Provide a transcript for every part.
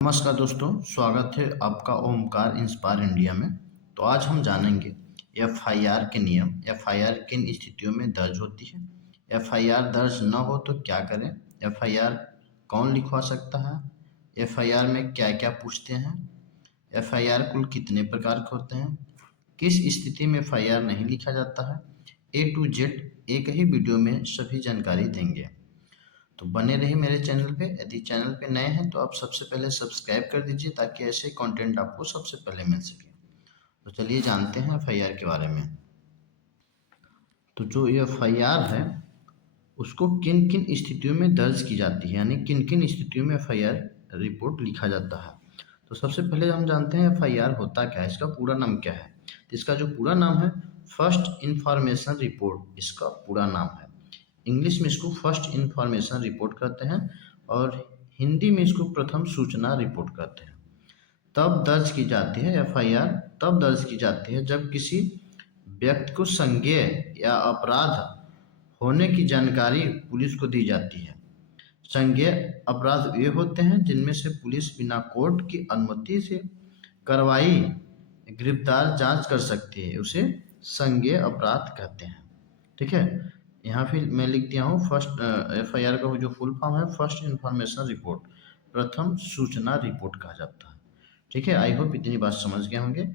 नमस्कार दोस्तों, स्वागत है आपका ओमकार इंस्पायर इंडिया में। तो आज हम जानेंगे एफआईआर के नियम। एफआईआर किन स्थितियों में दर्ज होती है, एफआईआर दर्ज न हो तो क्या करें, एफआईआर कौन लिखवा सकता है, एफआईआर में क्या क्या पूछते हैं, एफआईआर कुल कितने प्रकार के होते हैं, किस स्थिति में एफआईआर नहीं लिखा जाता है। ए टू जेड एक ही वीडियो में सभी जानकारी देंगे। तो बने रहिए मेरे चैनल पे। यदि चैनल पे नए हैं तो आप सबसे पहले सब्सक्राइब कर दीजिए ताकि ऐसे कंटेंट आपको सबसे पहले मिल सके। तो चलिए जानते हैं एफआईआर के बारे में। तो जो ये एफआईआर है उसको किन किन स्थितियों में दर्ज की जाती है, यानी किन किन स्थितियों में एफआईआर रिपोर्ट लिखा जाता है। तो सबसे पहले हम जानते हैं एफआईआर होता क्या है, इसका पूरा नाम क्या है। तो इसका जो पूरा नाम है फर्स्ट इंफॉर्मेशन रिपोर्ट, इसका पूरा नाम है। इंग्लिश में इसको फर्स्ट इंफॉर्मेशन रिपोर्ट कहते हैं और हिंदी में इसको प्रथम सूचना रिपोर्ट कहते हैं। तब दर्ज की जाती है एफआईआर, तब दर्ज की जाती है जब किसी व्यक्ति को संज्ञेय या अपराध होने की जानकारी पुलिस को दी जाती है। संज्ञेय अपराध वे होते हैं जिनमें से पुलिस बिना कोर्ट की अनुमति से कार्रवाई गिरफ्तार जांच कर सकती है, उसे संज्ञेय अपराध कहते हैं। ठीक है, यहाँ फिर मैं लिख दिया हूँ फर्स्ट एफआईआर का जो फुल फॉर्म है फर्स्ट इंफॉर्मेशन रिपोर्ट, प्रथम सूचना रिपोर्ट कहा जाता है। ठीक है, आई होप इतनी बात समझ गए होंगे।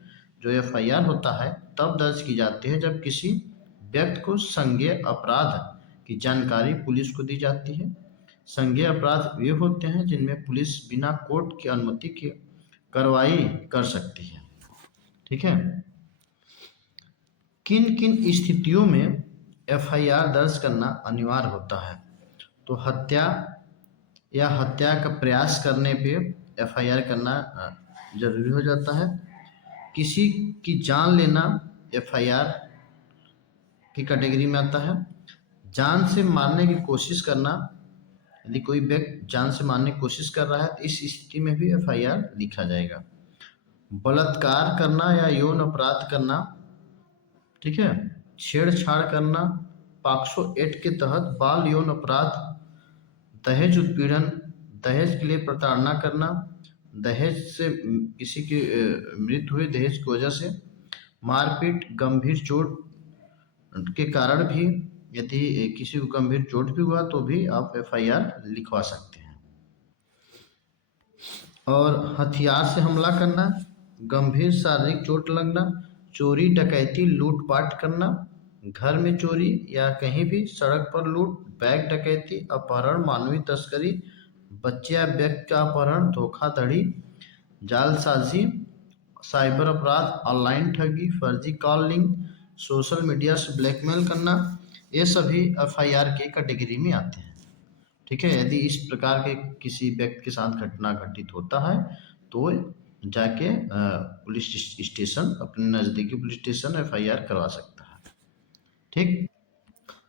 जो एफआईआर होता है तब दर्ज की जाती है जब किसी व्यक्ति को संज्ञेय अपराध की जानकारी पुलिस को दी जाती है। संज्ञेय अपराध वे होते हैं जिनमें पुलिस बिना कोर्ट की अनुमति के कार्रवाई कर सकती है। ठीक है, किन किन स्थितियों में एफआईआर दर्ज करना अनिवार्य होता है। तो हत्या या हत्या का प्रयास करने पे एफआईआर करना जरूरी हो जाता है। किसी की जान लेना एफआईआर की कैटेगरी में आता है। जान से मारने की कोशिश करना, यदि कोई व्यक्ति जान से मारने की कोशिश कर रहा है तो इस स्थिति में भी एफआईआर लिखा जाएगा। बलात्कार करना या यौन अपराध करना, ठीक है, छेड़छाड़ करना, पॉक्सो एक्ट के तहत बाल यौन अपराध, दहेज उत्पीड़न, दहेज के लिए प्रताड़ना करना, दहेज से किसी की मृत्यु हुई दहेज की वजह से, मारपीट, गंभीर चोट के कारण भी यदि किसी को गंभीर चोट भी हुआ तो भी आप एफआईआर लिखवा सकते हैं। और हथियार से हमला करना, गंभीर शारीरिक चोट लगना, चोरी डकैती लूटपाट करना, घर में चोरी या कहीं भी सड़क पर लूट, बैंक डकैती, अपहरण, मानवीय तस्करी, बच्चे या व्यक्ति का अपहरण, धोखाधड़ी, जालसाजी, साइबर अपराध, ऑनलाइन ठगी, फर्जी कॉलिंग, सोशल मीडिया से ब्लैकमेल करना, ये सभी एफआईआर के कैटेगरी में आते हैं। ठीक है, यदि इस प्रकार के किसी व्यक्ति के साथ घटना घटित होता है तो जाके पुलिस स्टेशन, अपने नज़दीकी पुलिस स्टेशन एफआईआर करवा सकता है। ठीक,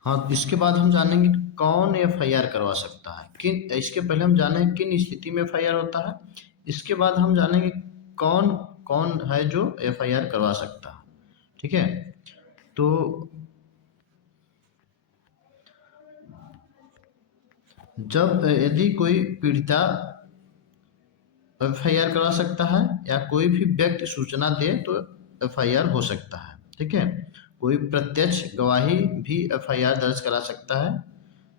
हाँ, इसके बाद हम जानेंगे कौन एफआईआर करवा सकता है। किन, इसके पहले हम जानेंगे किन स्थिति में एफआईआर होता है, इसके बाद हम जानेंगे कौन कौन है जो एफआईआर करवा सकता है। ठीक है, तो जब यदि कोई पीड़िता एफआईआर करवा सकता है या कोई भी व्यक्ति सूचना दे तो एफआईआर हो सकता है। ठीक है, कोई प्रत्यक्ष गवाही भी एफआईआर दर्ज करा सकता है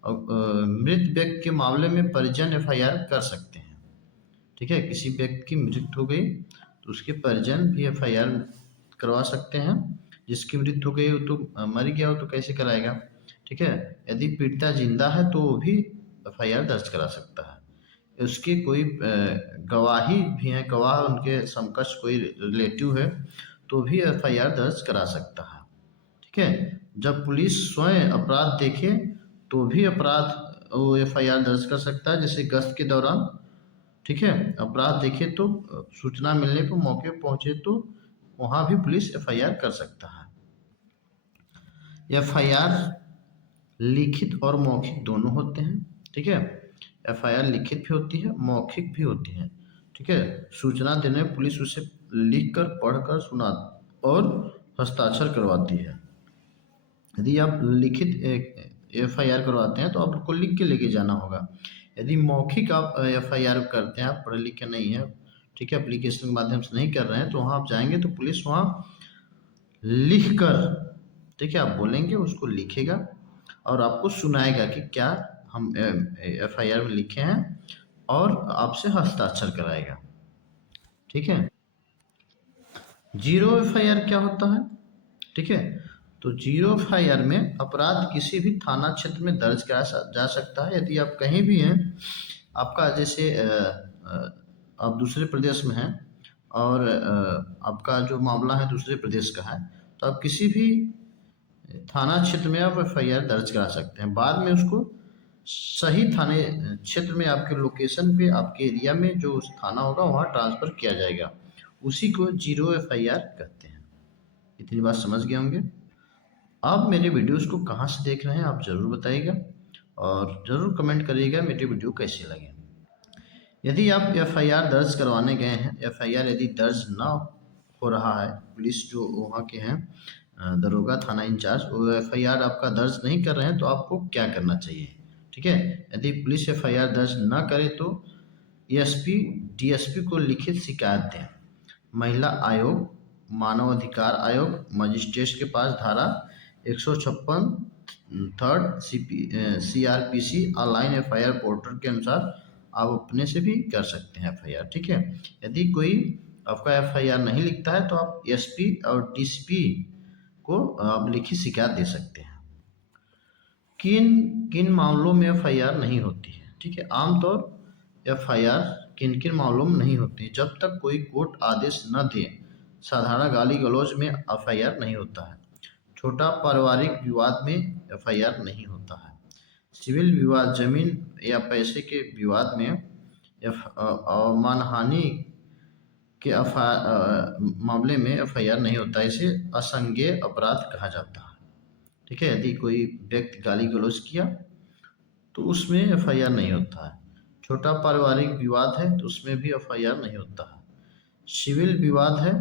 और मृत व्यक्ति के मामले में परिजन एफआईआर कर सकते हैं। ठीक है, किसी व्यक्ति की मृत्यु हो गई तो उसके परिजन भी एफआईआर करवा सकते हैं। जिसकी मृत्यु हो गई हो तो मर गया हो तो कैसे कराएगा। ठीक है, यदि पीड़िता जिंदा है तो वो भी एफआईआर दर्ज करा सकता है। उसकी कोई गवाही भी है, गवाह उनके समकक्ष कोई रिलेटिव है तो भी एफआईआर दर्ज करा सकता है। ठीक है, जब पुलिस स्वयं अपराध देखे तो भी अपराध वो एफआईआर दर्ज कर सकता है, जैसे गश्त के दौरान। ठीक है, अपराध देखे तो सूचना मिलने पर मौके पर पहुंचे तो वहां भी पुलिस एफआईआर कर सकता है। एफआईआर लिखित और मौखिक दोनों होते हैं। ठीक है, एफआईआर लिखित भी होती है, मौखिक भी होती है। ठीक है, सूचना देने में पुलिस उसे लिखकर, पढ़कर, सुना और हस्ताक्षर करवाती है। यदि आप लिखित एफआईआर करवाते हैं तो आपको लिख के लेके जाना होगा। यदि मौखिक आप एफआईआर करते हैं, आप पढ़े लिखे नहीं हैं, ठीक है, एप्लीकेशन के माध्यम से नहीं कर रहे हैं, तो वहाँ आप जाएंगे तो पुलिस वहाँ लिख कर, ठीक है, आप बोलेंगे, उसको लिखेगा और आपको सुनाएगा कि क्या हम एफआईआर में लिखे हैं, और आपसे हस्ताक्षर कराएगा। ठीक है। जीरो एफआईआर क्या होता है? ठीक है, तो जीरो एफआईआर में अपराध किसी भी थाना क्षेत्र में दर्ज कराया जा सकता है। यदि आप कहीं भी हैं, आपका जैसे आप दूसरे प्रदेश में हैं और आपका जो मामला है दूसरे प्रदेश का है, तो आप किसी भी थाना क्षेत्र में आप एफआईआर दर्ज करा सकते हैं। बाद में उसको सही थाने क्षेत्र में, आपके लोकेशन पे, आपके एरिया में जो उस थाना होगा वहाँ ट्रांसफ़र किया जाएगा। उसी को जीरो एफआईआर कहते हैं। इतनी बात समझ गए होंगे। आप मेरे वीडियोस को कहाँ से देख रहे हैं आप ज़रूर बताइएगा और ज़रूर कमेंट करिएगा मेरे वीडियो कैसे लगे। यदि आप एफआईआर दर्ज करवाने गए हैं, एफआईआर यदि दर्ज ना हो रहा है, पुलिस जो वहाँ के हैं दरोगा थाना इंचार्ज, वो एफआईआर आपका दर्ज नहीं कर रहे हैं, तो आपको क्या करना चाहिए? ठीक है, यदि पुलिस एफआईआर दर्ज ना करे तो एसपी डीएसपी को लिखित शिकायत दें। महिला आयोग, मानव अधिकार आयोग, मजिस्ट्रेट के पास धारा 156 third CrPC online FIR portal के अनुसार आप अपने से भी कर सकते हैं एफआईआर। ठीक है, यदि कोई आपका एफआईआर नहीं लिखता है तो आप एसपी और डीसीपी को आप लिखित शिकायत दे सकते हैं। किन किन मामलों में एफआईआर नहीं होती है? ठीक है, आमतौर एफआईआर किन किन मामलों में नहीं होती? जब तक कोई कोर्ट आदेश न दे, साधारण गाली गलौज में एफआईआर नहीं होता है। छोटा पारिवारिक विवाद में एफआईआर नहीं होता है। सिविल विवाद, जमीन या पैसे के विवाद में मानहानि के मामले में एफआईआर नहीं होता। इसे असंज्ञेय अपराध कहा जाता है। ठीक है, यदि कोई व्यक्ति गाली गलौज किया तो उसमें एफआईआर नहीं होता है। छोटा पारिवारिक विवाद है तो उसमें भी एफआईआर नहीं होता है। सिविल विवाद है,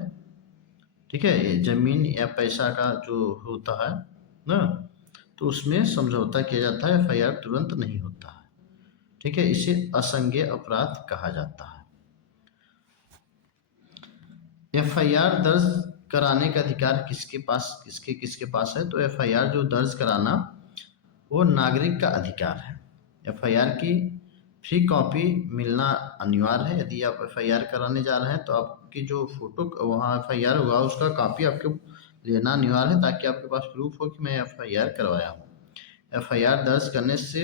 ठीक है, ये जमीन या पैसा का जो होता है ना, तो उसमें समझौता किया जाता है, एफआईआर तुरंत नहीं होता है। ठीक है, इसे असंज्ञेय अपराध कहा जाता है। एफआईआर दर्ज कराने का अधिकार किसके पास है? तो एफआईआर जो दर्ज कराना वो नागरिक का अधिकार है। एफआईआर की फ्री कॉपी मिलना अनिवार्य है। यदि आप एफआईआर कराने जा रहे हैं तो आपकी जो फोटो वहाँ एफआईआर होगा उसका कॉपी आपको लेना अनिवार्य है, ताकि आपके पास प्रूफ हो कि मैं एफआईआर करवाया हूँ। एफआईआर दर्ज करने से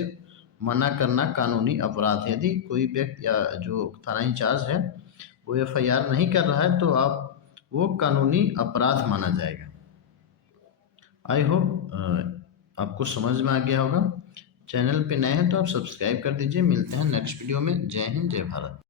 मना करना कानूनी अपराध है। यदि कोई व्यक्ति या जो थाना इंचार्ज है वो एफआईआर नहीं कर रहा है तो वो कानूनी अपराध माना जाएगा। आई होप आपको समझ में आ गया होगा। चैनल पे नए हैं तो आप सब्सक्राइब कर दीजिए। मिलते हैं नेक्स्ट वीडियो में। जय हिंद, जय भारत।